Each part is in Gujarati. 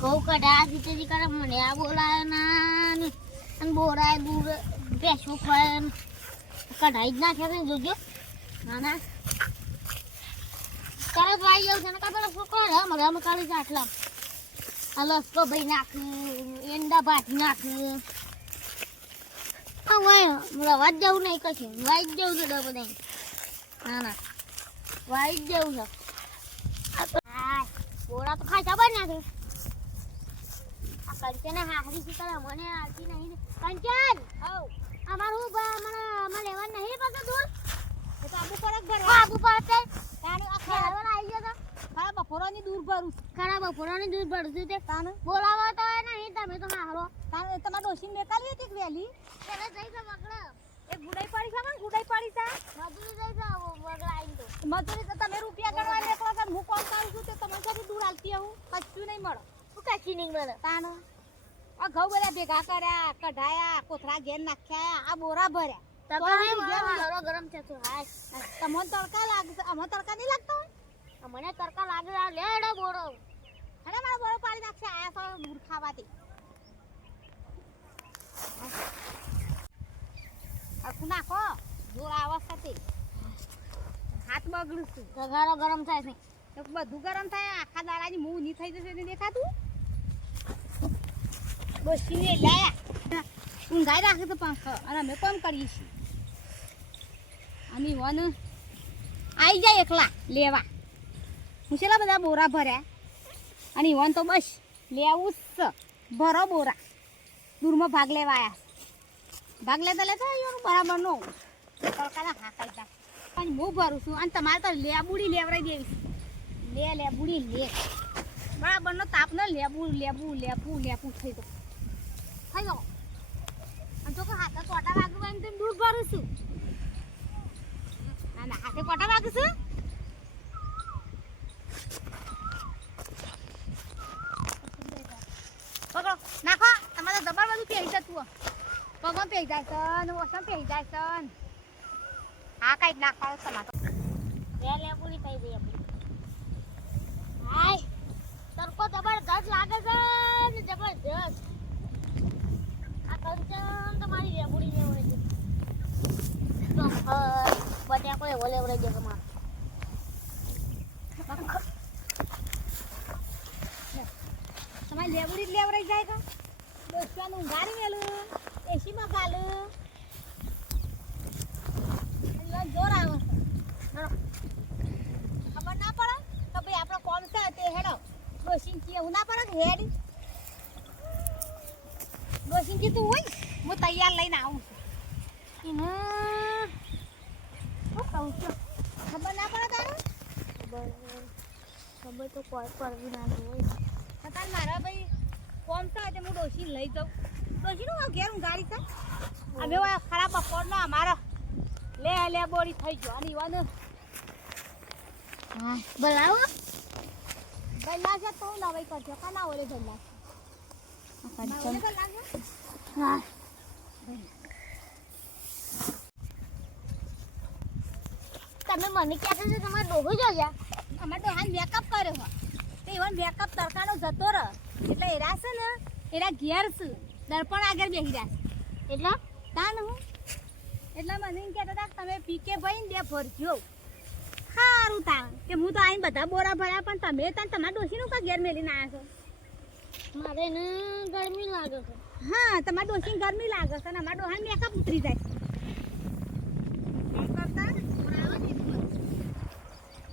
ઘઉં કઢા દીધી કરે, મને આ બોલાય ના અને બોરાય દૂર બેસવું પડે કઢાઈ જ ને, જોજો. ના ના તરત વાઈ જાવ છે ને, કાં પેલા છોકરો રે મને અમે કાઢી છે આટલા. આ લસકો ભાઈ નાખ્યું એંડા ભાત નાખ્યું હા વાય રવા જ જવું નહીં કશું. વાઈ જ જવું છે ડબો નહીં ના ના વાઈ જ જવું છે. બોરા તો ખાઈ જબર નાખે આ કંચન હાહરી છે કરે મને આવતી નહીં કંચન હવ અમારું બ- મને મને લેવા નહીં પાછું દૂર? એ તો આબુ ફરક ભરે આબુ પડતે તાણે આ ખેલવા આવી ગયો તો. ખરા બપોરાની દૂર ભરું. ખરા બપોરાની દૂર પડતું તે. તાણે બોલાવો તો નહીં તમે તો હારો તાણે તમારે બેકાલી હતી વેલી તેને જઈ તો પકડો એ ગુડાઈ પડી છે ગુડાઈ પડી છે મજૂરી જઈ તો વગડા આવીને તો. મજૂરી તો તમે રૂપિયા ગણવા નીકળો કે હું કોણ કરું છું તે તમારી સાથે દૂર હાલતી હું. કશું નહીં મળે. કાચી નહીં મળે તાનો? આ ઘઉં બધા ભેગા કર્યા કઢાયા કોથળા ઘેર નાખ્યા આ બોરા ભર્યા. ગરમ છે તો હાય. તમને તડકા લાગશે તડકા નહીં લાગતો મને તડકા લાગે આ લેડો બોરો. અને મારા બોરો પાડી નાખશે આયા તો દૂર આખું નાખો? જોર આવાજ હાથ બગડું છું. ઘરો ગરમ થાય છે. બધું ગરમ થાય આખા દાડાની મું નહીં થઈ જશે ને દેખાતું? બસીને લાયા. ઊંઘાઈ રાખે તો પાંખ અને અમે કોમ કરીએ છીએ. અને વન આવી જાય એકલા, લેવા. હું છેલ્લા બધા બોરા ભર્યા. અને વન તો બસ, લેવું જ ભરો બોરા. દૂરમાં ભાગ લેવા આવ્યા ભાગ લેતા લેતા એવું બરાબર નો તડકાના હાકાઈ જા. પણ હું ભરું છું. અને તમારે તો લેબુડી લેવરાઈ દેવી છે. લે, લેબુડી, લે. બરાબરનો તાપ ન, લેબુ લેબુ લેબુ લેબુ થઈ તો થઈ ગયો અને કે હાથે કોટા વાગવા એમ તેમ દૂધ ભરું છું ના ના, હાથે કોટા વાગું છું પકડો નાખો. તમારે તો જબર બધું પહેરી જતું. પગમાં પહેરી જાય સન ઓસમ પહેરી જાય સન હા, કંઈક નાખવાનું તમારે તો. લે લે પૂરી થઈ ગઈ આપણી હાય તડકો જબરદસ્ત લાગે છે ને જબરદસ્ત આ કંચન તમારી તો લેબુડી જ લેવડાઈ જાય કે? દોસ્તાનું ગાડી મેલું, એસીમાં ગાલું જોર આવે. ખબર ના પડે કે ભાઈ આપણો કોમ છે તે હેડો. ડોસીન એવું ના પડે હેડ? ડોસીન કીધું હોય હું તૈયાર લઈને આવું છું શું કહું છું ખબર ના પડે તારે ખબર ખબર તો કોઈ પડવી ના હોય તાર મારા ભાઈ કોમ તે હું ડોસી લઈ જાઉં ડોસીનું ઘેર ગાડી છે અમે ખરાબ બપોરનો અમારો લે લે બોડી થઈ ગયો અને ઈવાનો હા બોલાવો છે તો હું નવાઈ કરજો કા ના ઓલે છે હા તમે મને કહેતા છો તમારે ડોહો જ ગયા અમારે તો હાલ મેકઅપ કર્યો હોય. તો ઈવન મેકઅપ તડકાનો જતો રહે. એટલે એરા છે ને એરા ઘેર છે. દર્પણ આગળ બેસી રહ્યા છે. એટલે? તાન હું. એટલે મને એમ કહેતા હતા કે તમે પીકે ભાઈ ને બે ભરજો સારું તાણ. કે હું તો આઈને બધા બોરા ભર્યા પણ તમે તાન તમારા ડોસીનું કા ઘેર મેલીને આવ્યા છો? મારે ને ગરમી લાગે છે. હા તમારે ડોસી ગરમી લાગે છે અને અમારા ડોહાને મેકઅપ ઉતરી જાય. ને ને એટલે.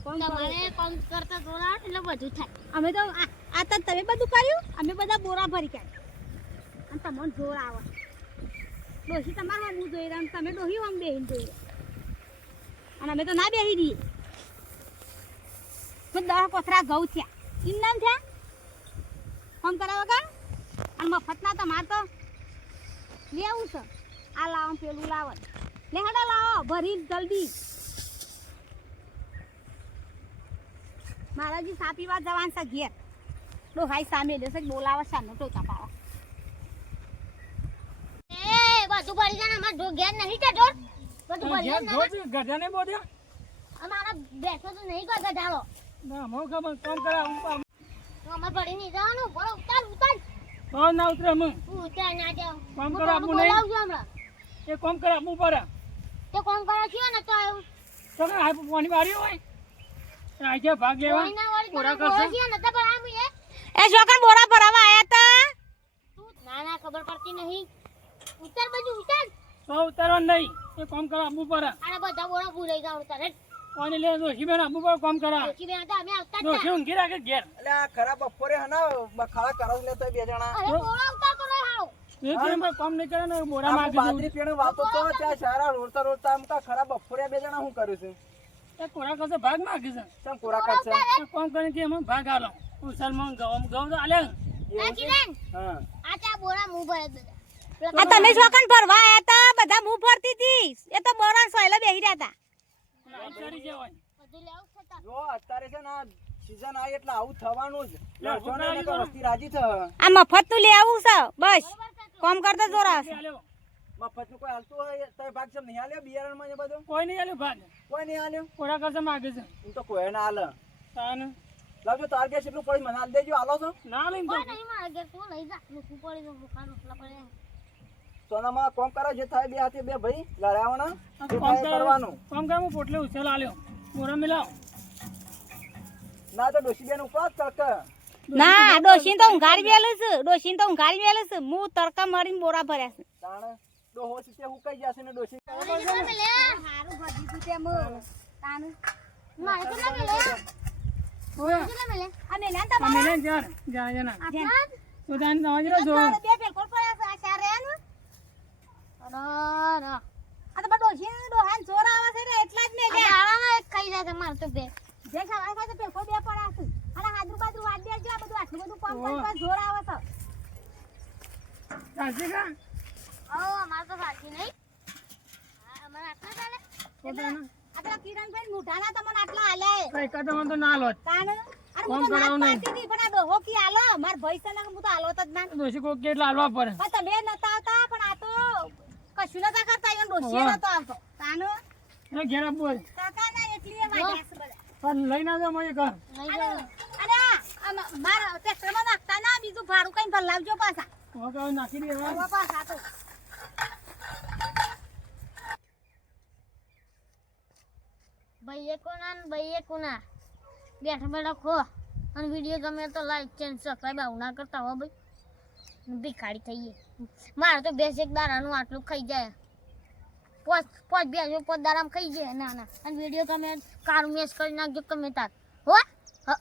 કોમ તમારે કોમ કરતા જોડા એટલે બધું થાય. અમે તો આ તો તમે બધું કર્યું? અમે બધા બોરા ભરી કાઢ્યા. અને તમને જોર આવે. ડોશી તમારે હું જોઈએ અને તમે ડોહી આમ બેહીને જોઈએ અને અમે તો ના બેહી દઈએ તો દહ કોથરા ઘઉં થયા. ઈમ નામ થયા? ફોન કરાવો કા અને મફતના તો લેવું છે. આ લાવો ને પેલું લાવો લેહડા લાવો ભરી જલ્દી. મહારાજી સા પીવા જવાનું છે ઘેર. ડોહાઈ સામે લેશે બોલાવે સામે ટોચા પાવા. એ બધું ભરી જાય અમારે જો ઘેર નહીં બધું ભરી બોધ્યા? અમારા બેઠો તો નહીં કોઈ ગઢાળો ના મો ખબર કામ કરે આમ. અમારે પડી નહીં જવાનું બોલો ઉતાર ઉતાર. તો ના ઉતરે અમે. ઉતાર ના જાઉં કામ હું કરો નહીં. બોલાવજો હમણાં. એ કોમ કરો આપવું પડે. તે કોણ કરે છે ને તો એવું તો આ પાણી વાળી હોય? આ ભાગ લેવા. કોઈના વળી પૂરા તમે કરશે? ને તો પણ આમ એ. એ છોકરા બોરા ભરાવા આયા તા? તું ના ના ખબર પડતી નહીં. ઉતાર બાજુ ઉતાર. તો ઉતારવા નહીં. એ કોમ કરો આપવું પડે. આના બધા બોરા ભૂલાઈ જાવ ઉતાર. પાણી લે ડોશી બેન આપવું પડે કામ કરા. ડોશી બેન હતા અમે આવતા જ ડોશી હતા. ઊંઘી રાખે ઘેર. એટલે આ ખરા બપોરે હના બખાળા કરો લે તો બે જણા. અરે બોરા ઉતા નહીં હાલો એ એમ કોમ નહીં કરે ને મોરા માં બાજરી પીણે વાતો તો ત્યાં સારા રોડતા રોડતા આમ કા ખરા બપોરે બે જણા હું કર્યું છે? તે કોરા કરશે ભાગ નાખી છે. ચમ કોરા કરશે? કામ કોમ કરીને કે એમાં ભાગ આલો. ઉસલમાં ઘઉં ઘઉં તો આલે. હા. આ ચા બોરા મું ભરે બધા. આ તમે ભરવા આયા તા બધા મુ ફરતી હતી એ તો બોરા સોયલા બેહી રહ્યા તા. જો અત્યારે છે ને સીઝન આવી એટલે આવું થવાનું જ. લે, લડશો ને છોકરા એટલે વસ્તી રાજી થશે. આ મફતનું લેવું છે બસ. કોમ કરતા જોરા એ મફતનું કોઈ હાલતું હોય તો ભાગ છે નહીં હાલ્યો? બિયારણમાં બધું? કોઈ નહીં આલ્યો ભાગ. કોઈ નહીં હાલ્યો? કોરા કરશે માગે છે. હું તો કોઈ ના હાલે. તાને. લાવજો તાર ગેસ એટલું પડી મને દેજો હાલો છો. ના લઈને તો નહીં મારા તું લઈ જા. મૂકવું પડે તો મુખા પડે. સોનામાં કોમ કરો જે થાય બે હાથે બે ભાઈ લડાવવાના કોમ કરવાનું. કોમ કરે હું પોટલે ઉછેલ આલ્યો. બોરા મિલાવ. ના તો ડોશી બેન ઉપર જ ના ડોશી તો ઊંઘાડી વેલું છે. ડોશી તો ઊંઘાડી વેલું છે. હું તડકા મારીને બોરા ભર્યા છે. તાણે ડોહો સીતે હુકાઈ જશે ને ડોસી હારું ભજી તું તેમ તાનું મારે તો ના મેલે ઓય. મેલે આ મેલે તમે મેલે જાર જા જા ના. આપણા જ? બે પેલકોટ પડ્યા છે? આ ચાર રહ્યા ને અરે, અરે. આ તો ડોશીન ડોહાન જોર આવે છે ને એટલા જ આ મેલ્યા દાડામાં એક ખાઈ જાય છે તો બે. જે સવારે ખાય તો પેલકો બે પડ્યા છે અને હાજુ બાજુ વાડ દેજો આ બધું આટલું બધું કામ ઓહો. જોર આવે છે ચાલશે કા? ઓ અમારે તો સાચી નહીં. હા, આટલા ચાલે તો તાને આ પેલા તમને આટલા હાલે કઈ કાઢો તો ના લો તાન અરે હું તો ના કરાવું નહીં. પાડતી હતી પણ આ ડોહો કી હાલો માર ભાઈ છે હું તો હાલો જ ના. ડોશી કેટલા હાલવા પડે. પણ તમે નતા આવતા? કશું નતા કરતા ડોશીએ ઓહો. નતો આવતો. તાનો? એ ઘેર બોલ. કાકા ના એટલી વાગ્યા છે બધા. પણ લઈને આવજો મય ઘર. અરે આમ માર ટ્રેક્ટરમાં નાખતા ના બીજું ભાડું કઈ ભર લાવજો પાછા હો હવે નાખી દે હવે. પાછા તો. ભાઈએ કોના ને ભાઈએ કોના. બેઠા બેઠા ખો. અને વીડિયો ગમે તો લાઈક ચેન સબસ્ક્રાઈબ આવું ના કરતા હો ભાઈ. ભિખારી થઈએ મારે તો બેસ એક દાડાનું આટલું ખાઈ જાય. પોચ પોચ બે જો પોચ દારામાં ખાઈ જાય. ના ના. અને વીડિયો તમે કારું મેસ કરી નાખજો ગમે તાર હો, હ.